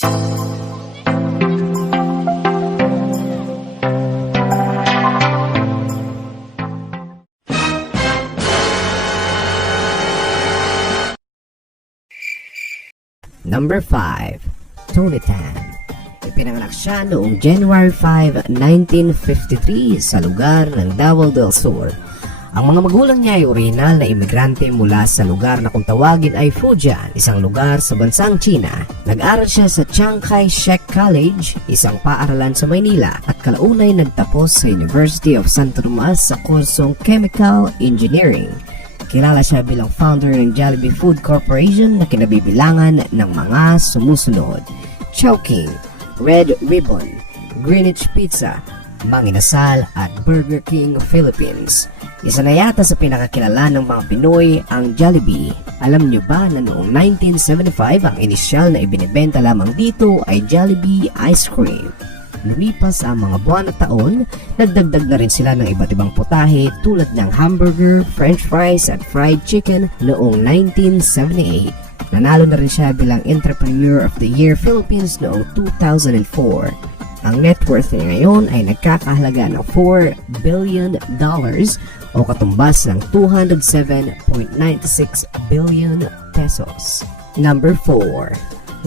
Number 5. Tony Tan. Ipinanganak siya noong January 5, 1953 sa lugar ng Davao del Sur. Ang mga magulang niya ay orihinal na imigrante mula sa lugar na kung tawagin ay Fujian, isang lugar sa bansang China. Nag-aral siya sa Chiang Kai-shek College, isang paaralan sa Maynila, at kalaunay nagtapos sa University of Santo Tomas sa kursong Chemical Engineering. Kilala siya bilang founder ng Jollibee Food Corporation na kinabibilangan ng mga sumusunod: Chowking, Red Ribbon, Greenwich Pizza, Mang Inasal at Burger King Philippines. Isa na yata sa pinakakilala ng mga Pinoy ang Jollibee. Alam niyo ba na noong 1975 ang inisyal na ibinibenta lamang dito ay Jollibee Ice Cream? Lumipas ang mga buwan at taon, nagdagdag na rin sila ng iba't ibang putahe tulad ng hamburger, french fries at fried chicken noong 1978. Nanalo na rin siya bilang Entrepreneur of the Year Philippines noong 2004. Ang net worth niya ngayon ay nagkakahalaga ng $4 billion o katumbas ng 207.96 billion pesos. Number 4.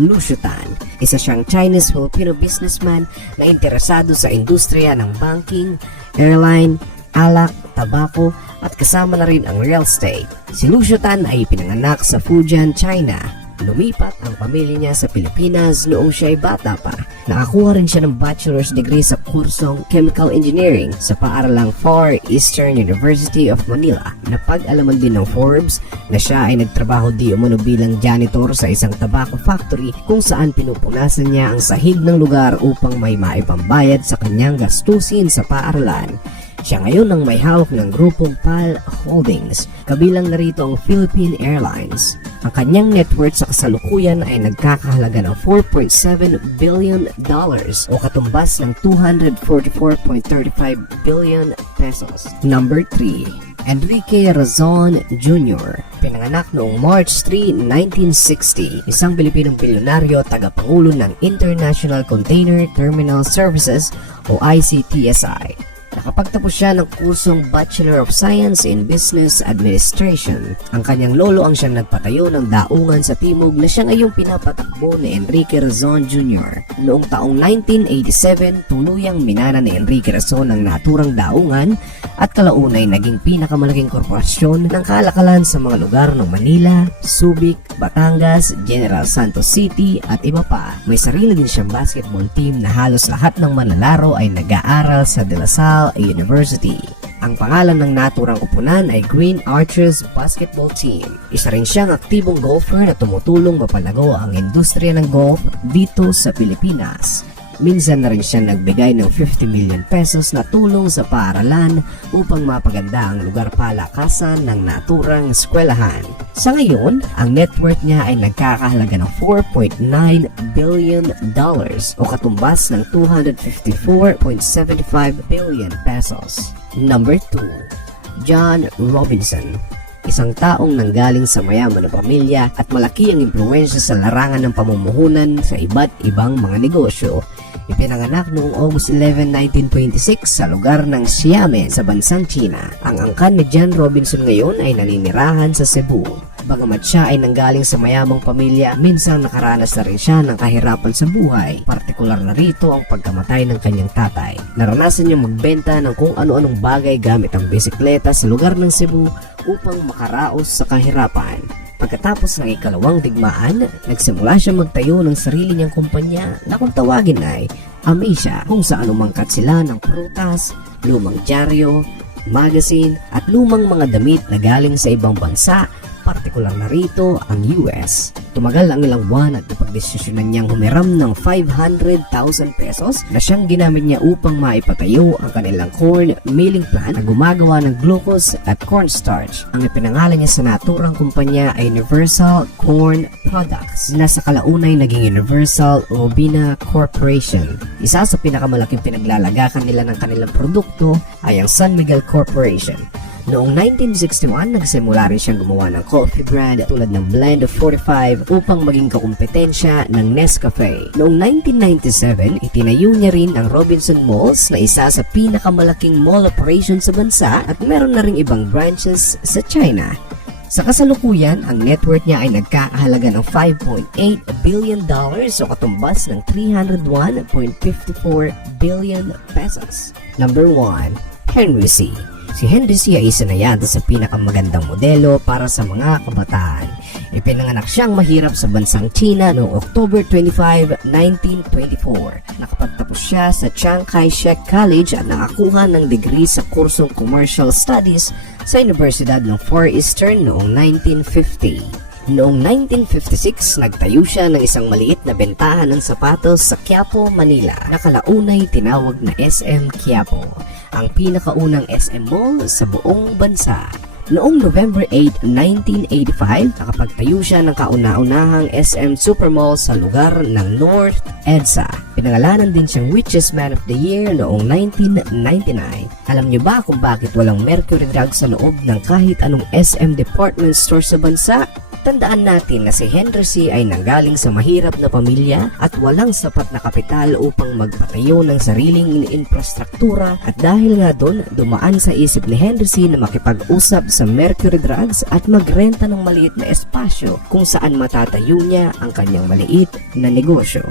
Lucio Tan. Isa siyang Chinese-Filipino businessman na interesado sa industriya ng banking, airline, alak, tabako at kasama na rin ang real estate. Si Lucio Tan ay pinanganak sa Fujian, China. Lumipat ang pamilya niya sa Pilipinas noong siya ay bata pa. Nakakuha rin siya ng bachelor's degree sa kursong Chemical Engineering sa paaralang Far Eastern University of Manila. Napag-alaman din ng Forbes na siya ay nagtrabaho di umano bilang janitor sa isang tobacco factory kung saan pinupunasan niya ang sahig ng lugar upang may maipambayad sa kanyang gastusin sa paaralan. Siya ngayon ang may hawak ng grupong PAL Holdings, kabilang na rito ang Philippine Airlines. Ang kanyang net worth sa kasalukuyan ay nagkakahalaga ng $4.7 billion o katumbas ng 244.35 billion pesos. Number 3. Enrique Razon Jr. Pinanganak noong March 3, 1960, isang Pilipinong bilyonaryo tagapangulo ng International Container Terminal Services o ICTSI. Nakapagtapos siya ng kursong Bachelor of Science in Business Administration. Ang kanyang lolo ang siyang nagpatayo ng daungan sa Timog na siya ngayong pinapatakbo ni Enrique Razon Jr. Noong taong 1987, tuluyang minana ni Enrique Razon ang naturang daungan at kalaunay naging pinakamalaking korporasyon ng kalakalan sa mga lugar ng Manila, Subic, Batangas, General Santos City at iba pa. May sarili din siyang basketball team na halos lahat ng manlalaro ay nag-aaral sa De La Salle University. Ang pangalan ng naturang kupunan ay Green Archers Basketball Team. Isa rin siyang aktibong golfer na tumutulong mapalago ang industriya ng golf dito sa Pilipinas. Minsan na rin siya nagbigay ng 50 million pesos na tulong sa paaralan upang mapaganda ang lugar palakasan ng naturang eskwelahan. Sa ngayon, ang net worth niya ay nagkakahalaga ng $4.9 billion o katumbas ng 254.75 billion pesos. Number 2. John Robinson. Isang taong nanggaling sa mayaman na pamilya at malaki ang impluwensya sa larangan ng pamumuhunan sa iba't ibang mga negosyo. Ipinanganak noong August 11, 1926 sa lugar ng Xiamen sa bansang China. Ang angkan ni John Robinson ngayon ay naninirahan sa Cebu. Bagamat siya ay nanggaling sa mayamang pamilya, minsan nakaranas na rin siya ng kahirapan sa buhay. Partikular na rito ang pagkamatay ng kanyang tatay. Naranasan niyang magbenta ng kung ano-anong bagay gamit ang bisikleta sa lugar ng Cebu upang makaraos sa kahirapan. Pagkatapos ng ikalawang digmaan, nagsimula siya magtayo ng sarili niyang kumpanya na kung tawagin ay Amisha, kung saan umangkat sila ng prutas, lumang dyaryo, magazine at lumang mga damit na galing sa ibang bansa, partikular na rito ang US. Tumagal ang ilang buwan at napagdesisyonan niyang humiram ng 500,000 pesos na siyang ginamit niya upang maipatayo ang kanilang corn milling plant na gumagawa ng glucose at cornstarch. Ang ipinangalan niya sa naturang kumpanya ay Universal Corn Products na sa kalaunay naging Universal Robina Corporation. Isa sa pinakamalaking pinaglalagakan nila ng kanilang produkto ay ang San Miguel Corporation. Noong 1961, nagsimula rin siyang gumawa ng coffee brand tulad ng Blend of 45 upang maging kakumpetensya ng Nescafe. Noong 1997, itinayo niya rin ang Robinson Malls na isa sa pinakamalaking mall operation sa bansa at meron na rin ibang branches sa China. Sa kasalukuyan, ang net worth niya ay nagkakahalaga ng $5.8 billion o katumbas ng 301.54 billion pesos. Number 1. Henry C. Si Henry C. ay isa na yata sa pinakamagandang modelo para sa mga kabataan. Ipinanganak siyang mahirap sa bansang China noong October 25, 1924. Nakapagtapos siya sa Chiang Kai-shek College at nakakuha ng degree sa kursong Commercial Studies sa Universidad ng Far Eastern noong 1950. Noong 1956, nagtayo siya ng isang maliit na bentahan ng sapatos sa Quiapo, Manila na kalaunay tinawag na SM Quiapo, ang pinakaunang SM mall sa buong bansa. Noong November 8, 1985, nakapagtayo siya ng kauna-unahang SM Supermall sa lugar ng North EDSA. Pinangalanan din siyang Richest Man of the Year noong 1999. Alam niyo ba kung bakit walang Mercury Drug sa loob ng kahit anong SM department store sa bansa? Tandaan natin na si Henry C. ay nanggaling sa mahirap na pamilya at walang sapat na kapital upang magpatayo ng sariling infrastruktura, at dahil nga doon, dumaan sa isip ni Henry C. na makipag-usap sa Mercury Drugs at magrenta ng maliit na espasyo kung saan matatayo niya ang kanyang maliit na negosyo.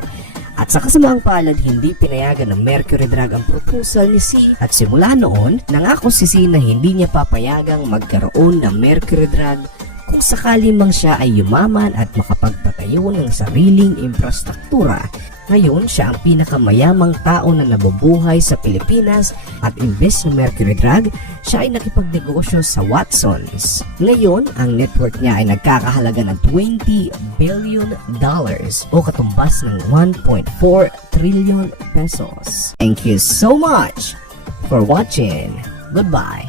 At sa kasamaang palad, hindi pinayagan ng Mercury Drug ang proposal ni C. At simula noon, nangako si C na hindi niya papayagang magkaroon ng Mercury Drug kung sakali mang siya ay yumaman at makapagpatayo ng sariling infrastruktura. Ngayon, siya ang pinakamayamang tao na nabubuhay sa Pilipinas at imbes na Mercury Drug, siya ay nakipagnegosyo sa Watsons. Ngayon, ang network niya ay nagkakahalaga ng $20 billion o katumbas ng 1.4 trillion pesos. Thank you so much for watching. Goodbye.